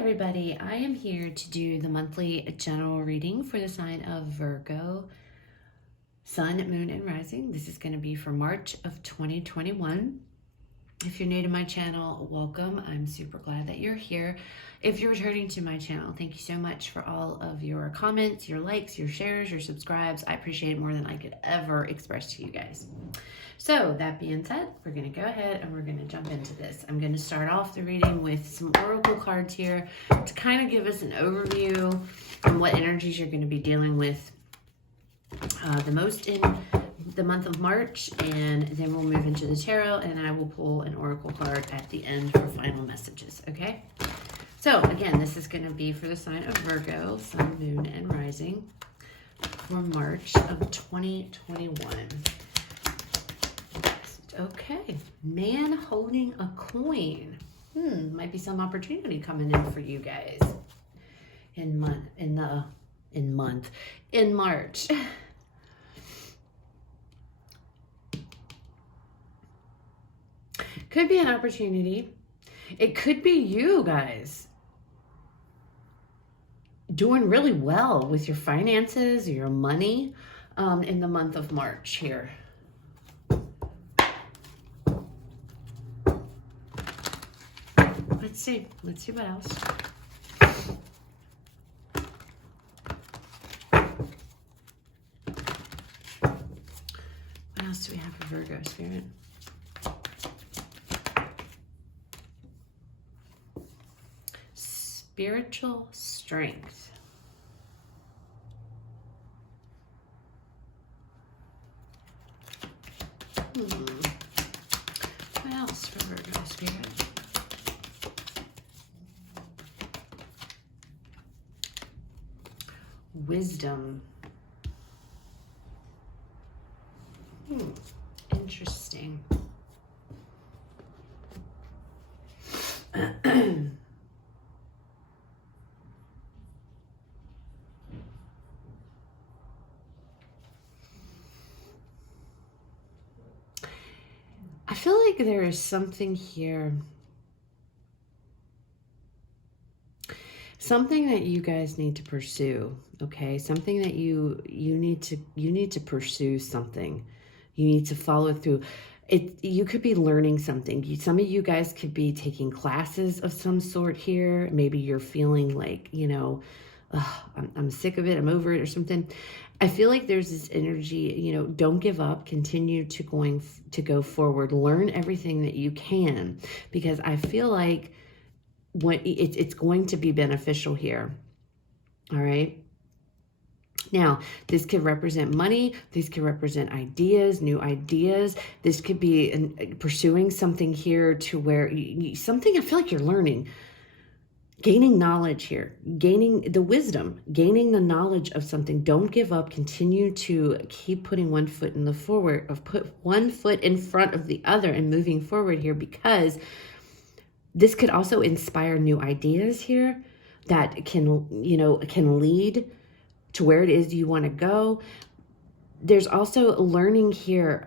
everybody, I am here to do the monthly general reading for the sign of Virgo, Sun, Moon, and Rising. This is going to be for March of 2021. If you're new to my channel, welcome. I'm super glad that you're here. If you're returning to my channel, thank you so much for all of your comments, your likes, your shares, your subscribes. I appreciate it more than I could ever express to you guys. So that being said, we're going to go ahead and we're going to jump into this. I'm going to start off the reading with some oracle cards here to kind of give us an overview on what energies you're going to be dealing with the most in the month of March, and then we'll move into the tarot, and I will pull an oracle card at the end for final messages, okay? So again, this is going to be for the sign of Virgo, Sun, Moon, and Rising for March of 2021. Okay, man holding a coin. Might be some opportunity coming in for you guys in March. Could be an opportunity. It could be you guys doing really well with your finances or your money in the month of March here. Let's see what else. What else do we have for Virgo Spirit? Spiritual strength. What else for Virgo Spirit? Wisdom. Interesting. I feel like there is something here. Something that you guys need to pursue, okay? Something that you need to pursue something. You need to follow through. You could be learning something. Some of you guys could be taking classes of some sort here. Maybe you're feeling like, I'm sick of it, I'm over it or something. I feel like there's this energy, don't give up, continue to go forward, learn everything that you can, because I feel like it's going to be beneficial here. All right. Now, this could represent money. This could represent ideas, new ideas. This could be pursuing something here to where something I feel like you're learning, gaining knowledge here, gaining the wisdom, gaining the knowledge of something. Don't give up. Continue to keep putting one foot in put one foot in front of the other and moving forward here, because this could also inspire new ideas here that can lead to where it is you want to go. There's also learning here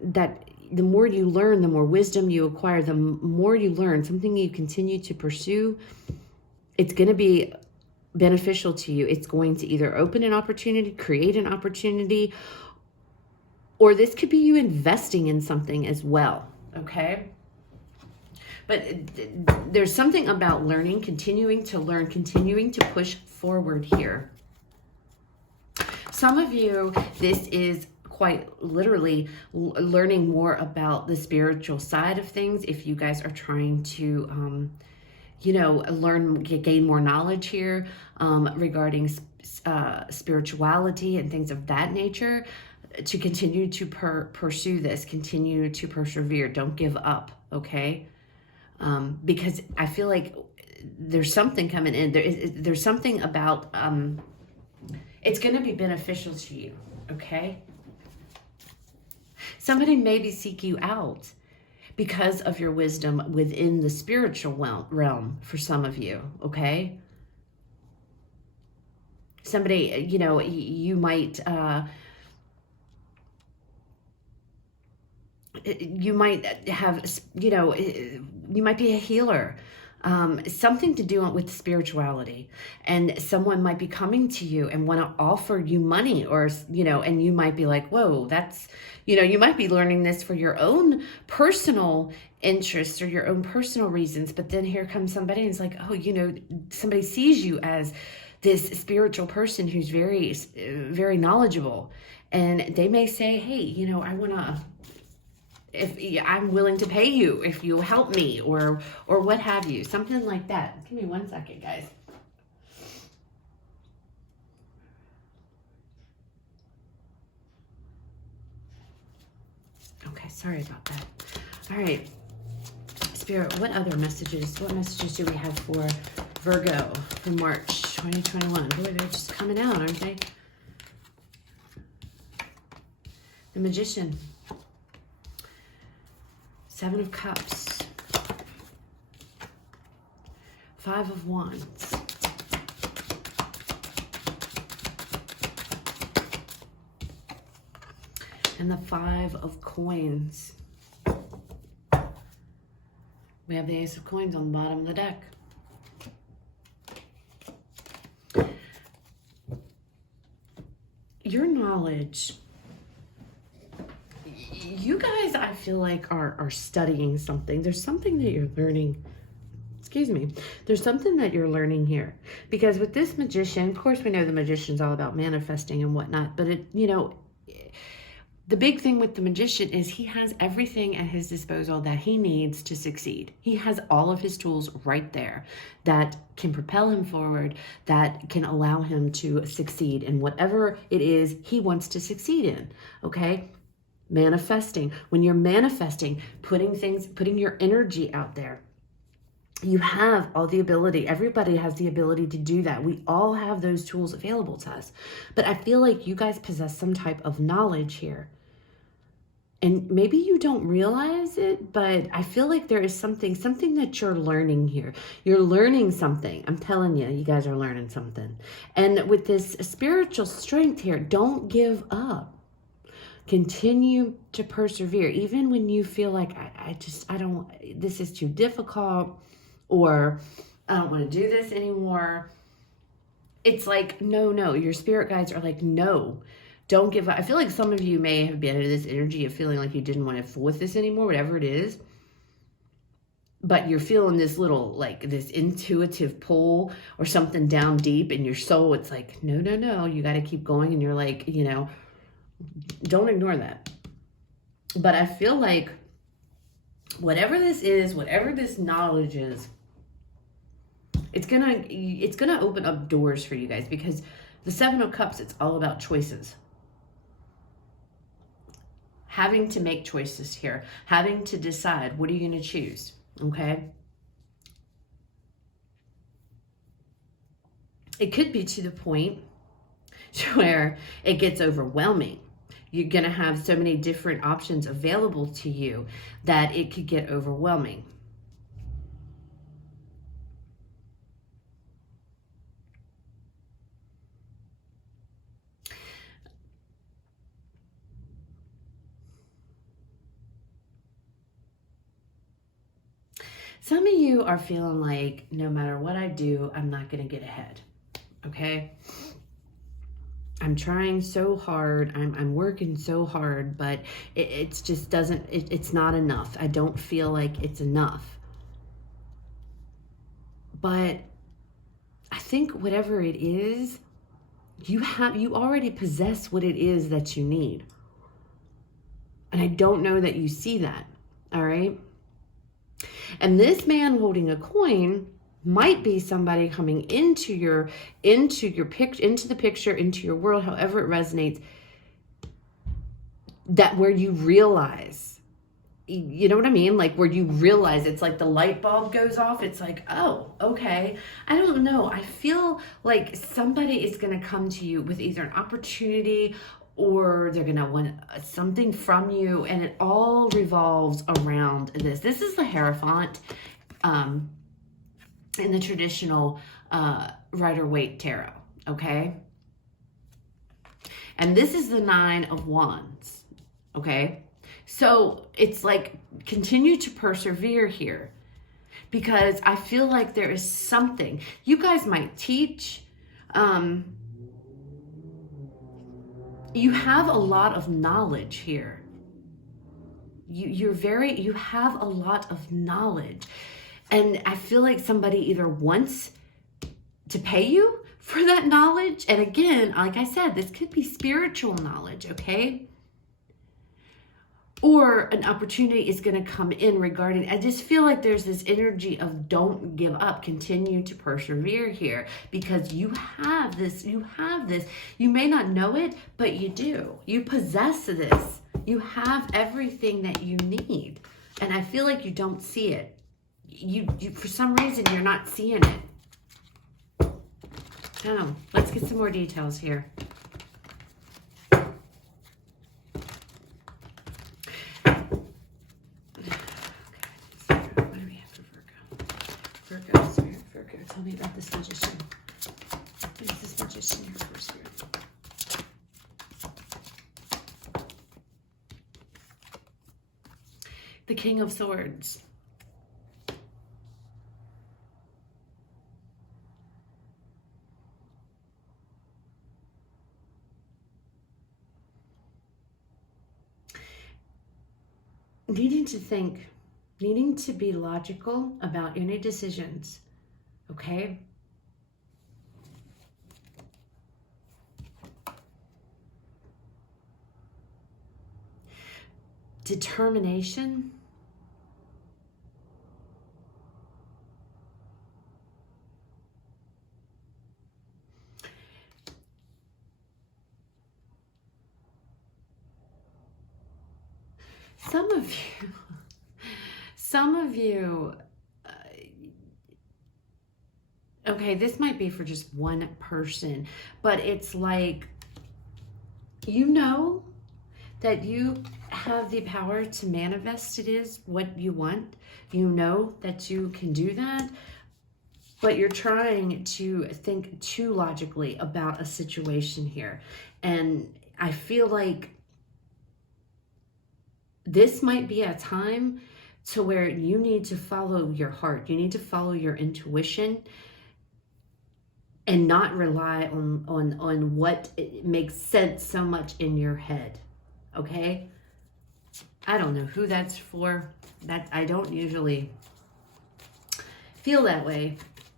that the more you learn, the more wisdom you acquire, the more you learn, something you continue to pursue, it's going to be beneficial to you. It's going to either open an opportunity, create an opportunity, or this could be you investing in something as well, okay? But there's something about learning, continuing to learn, continuing to push forward here. Some of you, this is quite literally learning more about the spiritual side of things. If you guys are trying to, gain more knowledge here regarding spirituality and things of that nature, to continue to pursue this, continue to persevere. Don't give up, okay? Because I feel like there's something coming in. There's something about, it's going to be beneficial to you, okay? Somebody maybe seek you out because of your wisdom within the spiritual realm for some of you, okay? Somebody, you might... you might have, you might be a healer. something to do with spirituality, and someone might be coming to you and want to offer you money, or, and you might be like, whoa, that's, you might be learning this for your own personal interests or your own personal reasons. But then here comes somebody and it's like, oh, somebody sees you as this spiritual person who's very, very knowledgeable. And they may say, hey, I'm willing to pay you if you help me, or what have you, something like that. Give me 1 second, guys. Okay, sorry about that. All right, Spirit, what messages do we have for Virgo for March 2021? Boy, they're just coming out, aren't they? The Magician. 7 of Cups. 5 of Wands. And the 5 of Coins. We have the Ace of Coins on the bottom of the deck. Your knowledge, you guys, I feel like are studying something. There's something that you're learning. Excuse me. There's something that you're learning here. Because with this Magician, of course we know the Magician's all about manifesting and whatnot, but the big thing with the Magician is he has everything at his disposal that he needs to succeed. He has all of his tools right there that can propel him forward, that can allow him to succeed in whatever it is he wants to succeed in, okay? Manifesting. When you're manifesting, putting your energy out there, you have all the ability. Everybody has the ability to do that. We all have those tools available to us. But I feel like you guys possess some type of knowledge here. And maybe you don't realize it, but I feel like there is something that you're learning here. You're learning something. I'm telling you, you guys are learning something. And with this spiritual strength here, don't give up. Continue to persevere. Even when you feel like, this is too difficult, or I don't want to do this anymore. It's like, no, your spirit guides are like, no. Don't give up. I feel like some of you may have been in this energy of feeling like you didn't want to fool with this anymore, whatever it is. But you're feeling this little, like this intuitive pull or something down deep in your soul. It's like, no, you got to keep going. And you're like, don't ignore that. But I feel like whatever this is, whatever this knowledge is, it's gonna open up doors for you guys, because the 7 of Cups, it's all about choices. Having to make choices here, having to decide, what are you going to choose? Okay. It could be to the point where it gets overwhelming. You're going to have so many different options available to you that it could get overwhelming. Some of you are feeling like no matter what I do, I'm not going to get ahead. Okay? I'm trying so hard. I'm working so hard, but it's just it's not enough. I don't feel like it's enough. But I think whatever it is, you already possess what it is that you need. And I don't know that you see that. All right? And this man holding a coin might be somebody coming into the picture, into your world, however it resonates, that where you realize, you know what I mean? Like where you realize, it's like the light bulb goes off. It's like, oh, okay. I don't know. I feel like somebody is going to come to you with either an opportunity or they're going to want something from you. And it all revolves around this. This is the Hierophant in the traditional Rider-Waite Tarot, okay? And this is the 9 of Wands, okay? So it's like, continue to persevere here. because I feel like there is something. You guys might teach. You have a lot of knowledge here. You have a lot of knowledge. And I feel like somebody either wants to pay you for that knowledge. And again, like I said, this could be spiritual knowledge, okay? Or an opportunity is going to come in regarding, I just feel like there's this energy of don't give up, continue to persevere here, because you have this. You may not know it, but you do. You possess this. You have everything that you need. And I feel like you don't see it. You for some reason, you're not seeing it. I don't know. Let's get some more details here. Virgo, Spirit, Virgo, tell me about this magician. What is this magician here for, Spirit? The King of Swords. Needing to think, needing to be logical about any decisions, okay? Determination. Some of you, okay, this might be for just one person, but it's like, you know that you have the power to manifest it is what you want. You know that you can do that, but you're trying to think too logically about a situation here. And I feel like this might be a time to where you need to follow your heart. You need to follow your intuition and not rely on what makes sense so much in your head. Okay? I don't know who that's for. That I don't usually feel that way.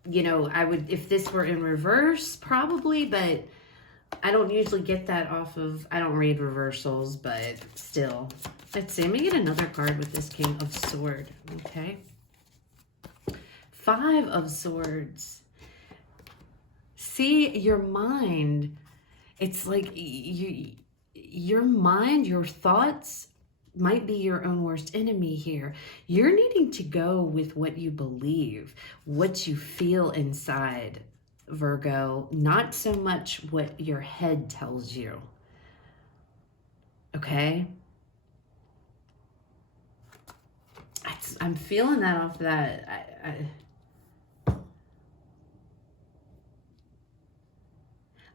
You know, I would, if this were in reverse, probably, but I don't usually get that off of, I don't read reversals, but still. Let's see, let me get another card with this King of Swords, okay? 5 of Swords. See, your mind, it's like your mind, your thoughts might be your own worst enemy here. You're needing to go with what you believe, what you feel inside, Virgo, not so much what your head tells you, okay? I'm feeling that off that.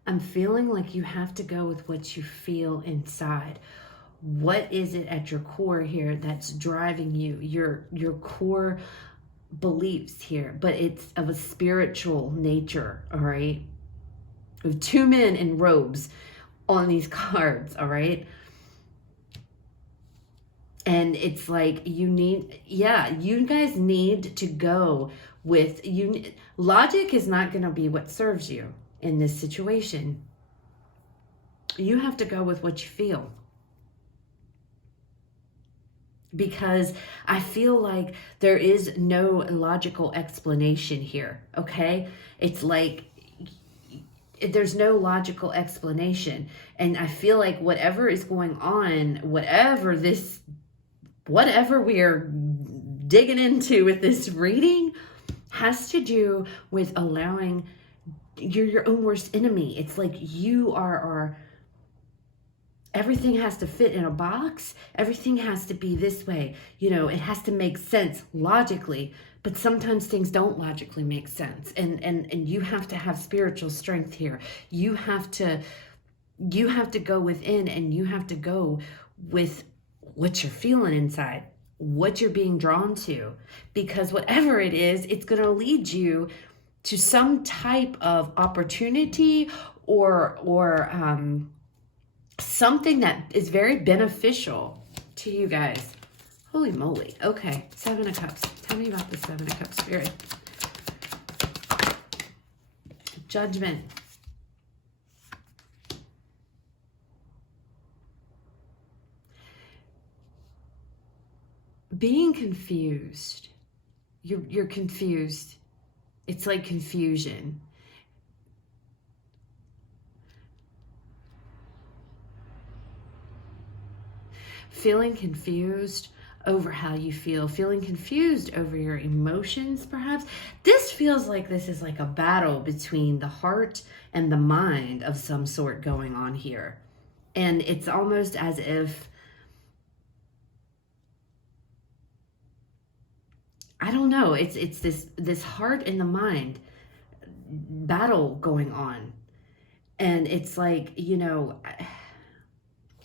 I'm feeling like you have to go with what you feel inside. What is it at your core here that's driving you? Your core beliefs here, but it's of a spiritual nature, all right? We have 2 men in robes on these cards, all right? And it's like you guys need to go with, logic is not going to be what serves you in this situation. You have to go with what you feel. Because I feel like there is no logical explanation here, okay? It's like there's no logical explanation. And I feel like whatever is going on, whatever we're digging into with this reading has to do with allowing, you're your own worst enemy. It's like you are everything has to fit in a box. Everything has to be this way. You know, it has to make sense logically, but sometimes things don't logically make sense. And you have to have spiritual strength here. You have to go within, and you have to go with what you're feeling inside. what you're being drawn to, because whatever it is, it's going to lead you to some type of opportunity or something that is very beneficial to you guys. Holy moly. Okay, Seven of Cups. Tell me about the Seven of Cups, Spirit. Judgment. Being confused. You're confused. It's like confusion. Feeling confused over how you feel, feeling confused over your emotions, perhaps. This feels like this is like a battle between the heart and the mind of some sort going on here. And it's almost as if, I don't know, it's this heart and the mind battle going on. And it's like, you know,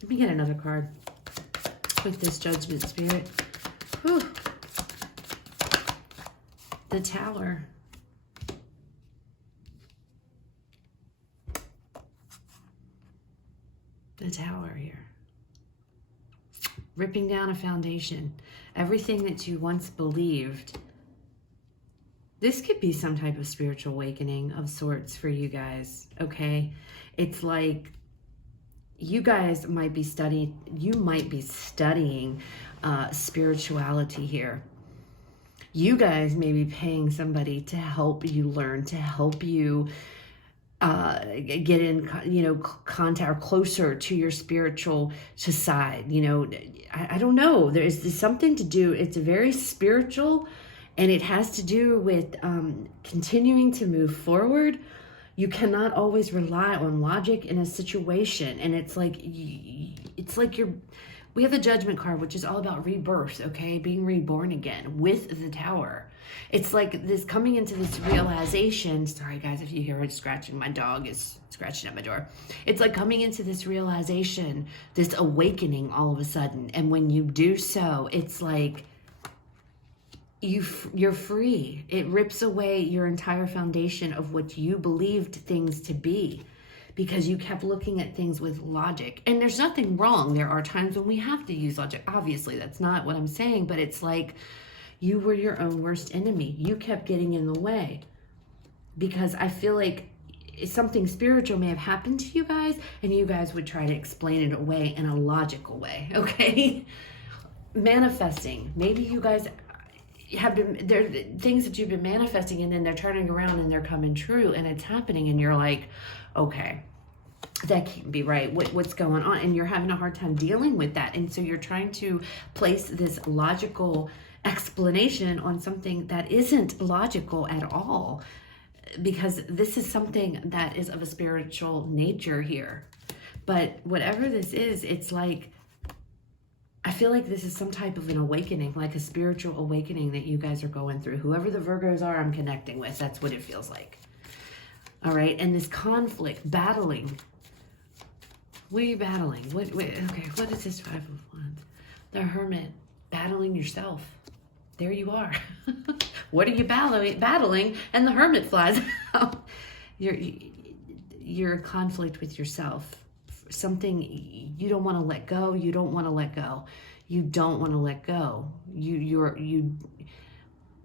let me get another card with this Judgment, Spirit. Whew. The Tower. The Tower here. Ripping down a foundation. Everything that you once believed. This could be some type of spiritual awakening of sorts for you guys, okay? It's like you guys might be studying, spirituality here. You guys may be paying somebody to help you learn, to help you get in, you know, contact or closer to your spiritual side. You know, I don't know. There's something to do. It's very spiritual, and it has to do with continuing to move forward. You cannot always rely on logic in a situation. And it's like we have the Judgment card, which is all about rebirth, okay? Being reborn again with the Tower. It's like this coming into this realization. Sorry, guys, if you hear it scratching. My dog is scratching at my door. It's like coming into this realization, this awakening all of a sudden. And when you do so, it's like you're free. It rips away your entire foundation of what you believed things to be, because you kept looking at things with logic. And there's nothing wrong. There are times when we have to use logic. Obviously, that's not what I'm saying, but it's like you were your own worst enemy. You kept getting in the way, because I feel like something spiritual may have happened to you guys, and you guys would try to explain it away in a logical way, okay? Manifesting. Maybe you guys have been, there are things that you've been manifesting, and then they're turning around and they're coming true, and it's happening, and you're like, okay, that can't be right. What's going on? And you're having a hard time dealing with that. And so you're trying to place this logical explanation on something that isn't logical at all, because this is something that is of a spiritual nature here. But whatever this is, it's like, I feel like this is some type of an awakening, like a spiritual awakening that you guys are going through. Whoever the Virgos are I'm connecting with, that's what it feels like. All right, and this conflict, battling. What are you battling? Okay, what is this Five of Wands? The Hermit, battling yourself. There you are. What are you battling? And the Hermit flies out. You're in conflict with yourself. Something you don't want to let go. You don't want to let go. You don't want to let go.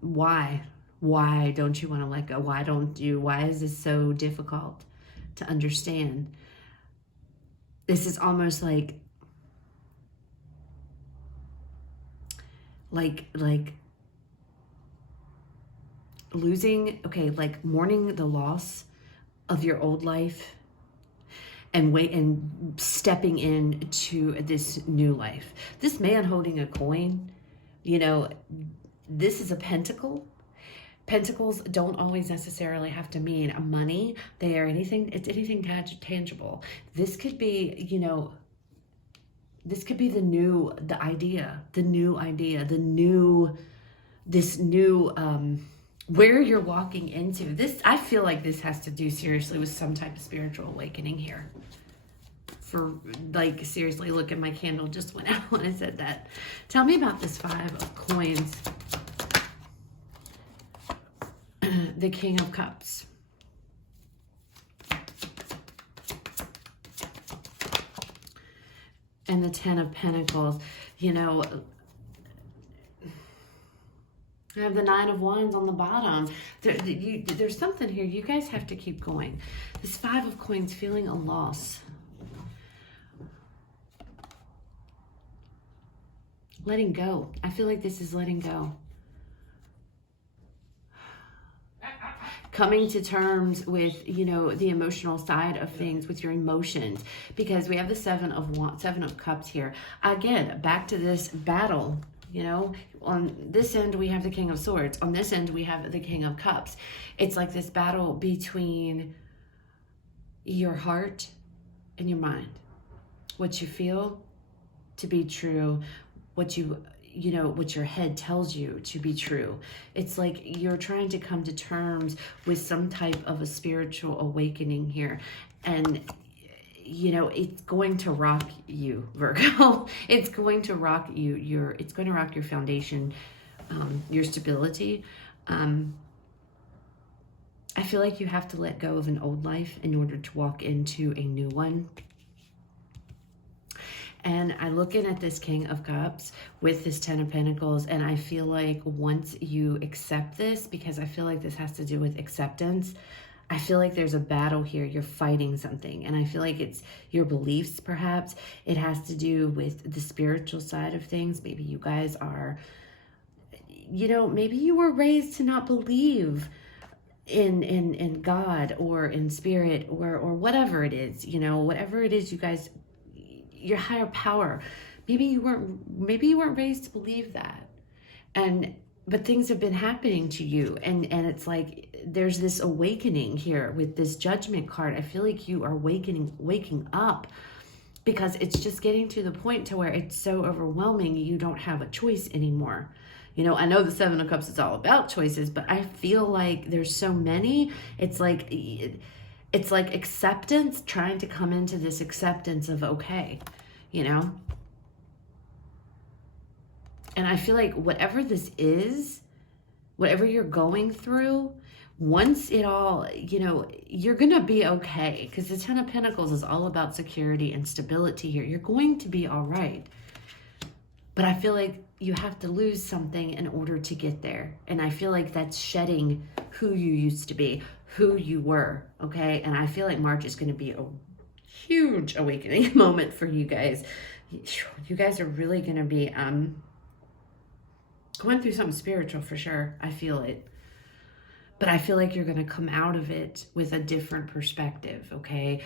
Why? Why don't you want to let go? Why is this so difficult to understand? This is almost like losing, okay, like mourning the loss of your old life and stepping into this new life. This man holding a coin, you know, this is a pentacle. Pentacles don't always necessarily have to mean money. They are anything, it's anything tangible. This could be, you know, this could be this new where you're walking into. This, I feel like this has to do seriously with some type of spiritual awakening here. like, seriously, look at my candle just went out when I said that. Tell me about this 5 of coins. The King of Cups. And the 10 of Pentacles. You know, I have the 9 of Wands on the bottom. There's something here. You guys have to keep going. This 5 of Coins, feeling a loss. Letting go. I feel like this is letting go. Coming to terms with, you know, the emotional side of things, with your emotions, because we have the 7 of Cups here. Again, back to this battle, you know, on this end, we have the King of Swords. On this end, we have the King of Cups. It's like this battle between your heart and your mind. What you feel to be true, what you know, what your head tells you to be true. It's like you're trying to come to terms with some type of a spiritual awakening here. And, you know, it's going to rock you, Virgo. It's going to rock you. It's going to rock your foundation, your stability. I feel like you have to let go of an old life in order to walk into a new one. And I look in at this King of Cups with this 10 of Pentacles, and I feel like once you accept this, because I feel like this has to do with acceptance, I feel like there's a battle here. You're fighting something, and I feel like it's your beliefs, perhaps. It has to do with the spiritual side of things. Maybe you guys are, you know, maybe you were raised to not believe in God or in spirit or whatever it is, you know, whatever it is you guys, your higher power. Maybe you weren't raised to believe that. But things have been happening to you, and it's like there's this awakening here with this Judgment card. I feel like you are waking up, because it's just getting to the point to where it's so overwhelming you don't have a choice anymore. You know, I know the 7 of Cups is all about choices, but I feel like there's so many. It's like acceptance, trying to come into this acceptance of okay, you know? And I feel like whatever this is, whatever you're going through, once it all, you know, you're going to be okay, because the 10 of Pentacles is all about security and stability here. You're going to be all right. But I feel like you have to lose something in order to get there. And I feel like that's shedding who you used to be, who you were, okay? And I feel like March is going to be a huge awakening moment for you guys. You guys are really going to be going through something spiritual for sure. I feel it. But I feel like you're going to come out of it with a different perspective, okay?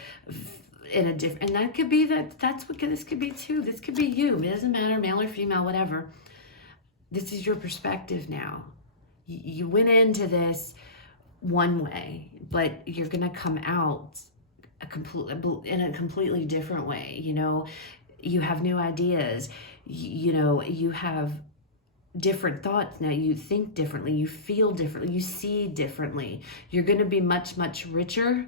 And that could be that's what this could be too. This could be you. It doesn't matter, male or female, whatever. This is your perspective now. You went into this one way, but you're going to come out in a completely different way. You know, you have new ideas. You know, you have different thoughts now. You think differently. You feel differently. You see differently. You're going to be much, much richer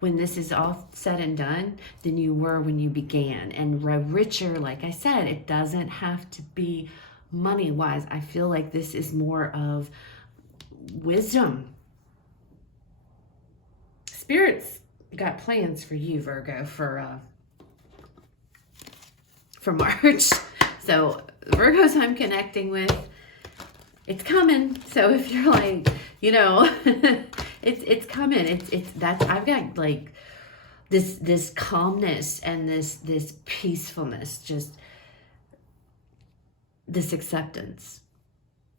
when this is all said and done than you were when you began. And richer, like I said, it doesn't have to be money-wise. I feel like this is more of wisdom. Spirit's got plans for you, Virgo, for March. So Virgos I'm connecting with, it's coming. So if you're like, you know, it's coming. I've got like this calmness and this peacefulness, just this acceptance.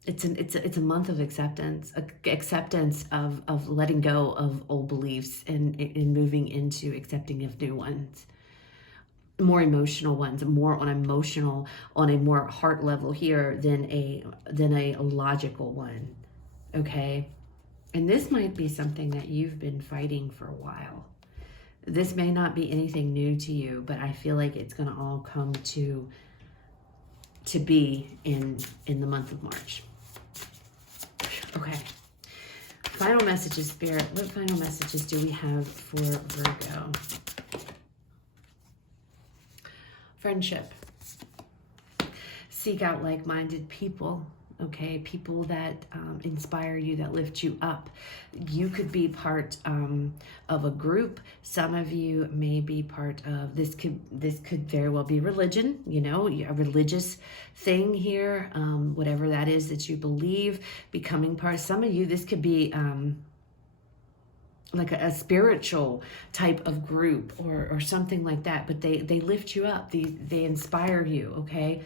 It's a month of acceptance of letting go of old beliefs and moving into accepting of new ones. More emotional ones, more on a more heart level here than a logical one. Okay? And this might be something that you've been fighting for a while. This may not be anything new to you, but I feel like it's going to all come to be in the month of March. Okay. Final messages, Spirit? What final messages do we have for Virgo? Friendship. Seek out like-minded people, okay? People that inspire you, that lift you up. You could be part of a group. Some of you may be part of, this could very well be religion, you know, a religious thing here, whatever that is that you believe, becoming part. Some of you, this could be like a spiritual type of group or something like that, but they lift you up. They inspire you, okay?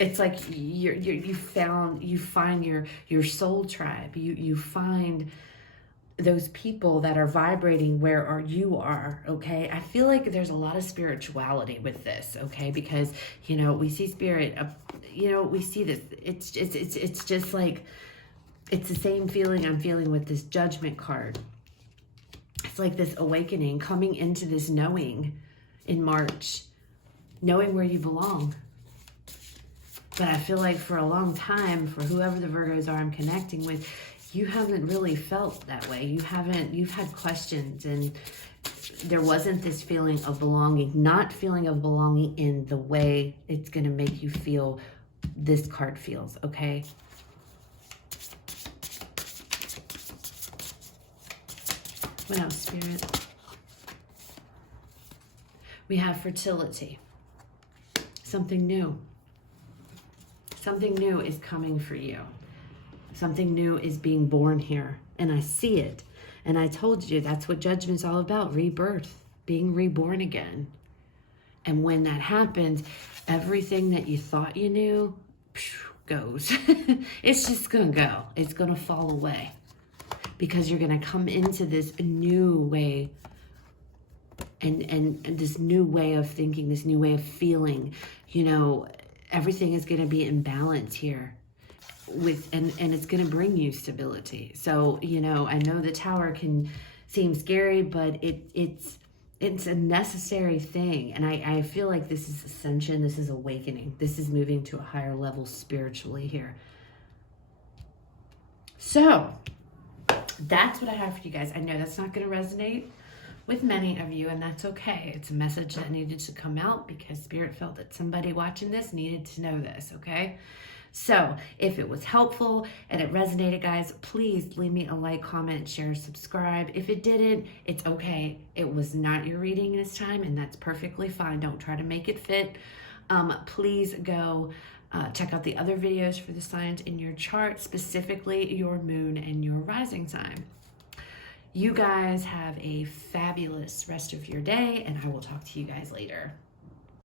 It's like you find your soul tribe. You find those people that are vibrating where you are, okay? I feel like there's a lot of spirituality with this, okay? Because, you know, we see spirit, you know, we see this. It's just like, it's the same feeling I'm feeling with this Judgment card. It's like this awakening, coming into this knowing in March, knowing where you belong. But I feel like for a long time, for whoever the Virgos are I'm connecting with, you haven't really felt that way. You've had questions, and there wasn't this feeling of belonging, not feeling of belonging in the way it's going to make you feel this card feels, okay? What else, Spirit? We have fertility. Something new. Something new is coming for you. Something new is being born here. And I see it. And I told you that's what Judgment's all about. Rebirth. Being reborn again. And when that happens, everything that you thought you knew goes. It's just going to go. It's going to fall away. Because you're going to come into this new way. And this new way of thinking. This new way of feeling. You know, everything is going to be in balance here and it's going to bring you stability. So, you know, I know the Tower can seem scary, but it's a necessary thing. And I feel like this is ascension. This is awakening. This is moving to a higher level spiritually here. So that's what I have for you guys. I know that's not going to resonate with many of you, and that's okay. It's a message that needed to come out because Spirit felt that somebody watching this needed to know this, okay? So if it was helpful and it resonated, guys, please leave me a like, comment, share, subscribe. If it didn't, it's okay. It was not your reading this time, and that's perfectly fine. Don't try to make it fit. Please go check out the other videos for the signs in your chart, specifically your moon and your rising sign. You guys have a fabulous rest of your day, and I will talk to you guys later.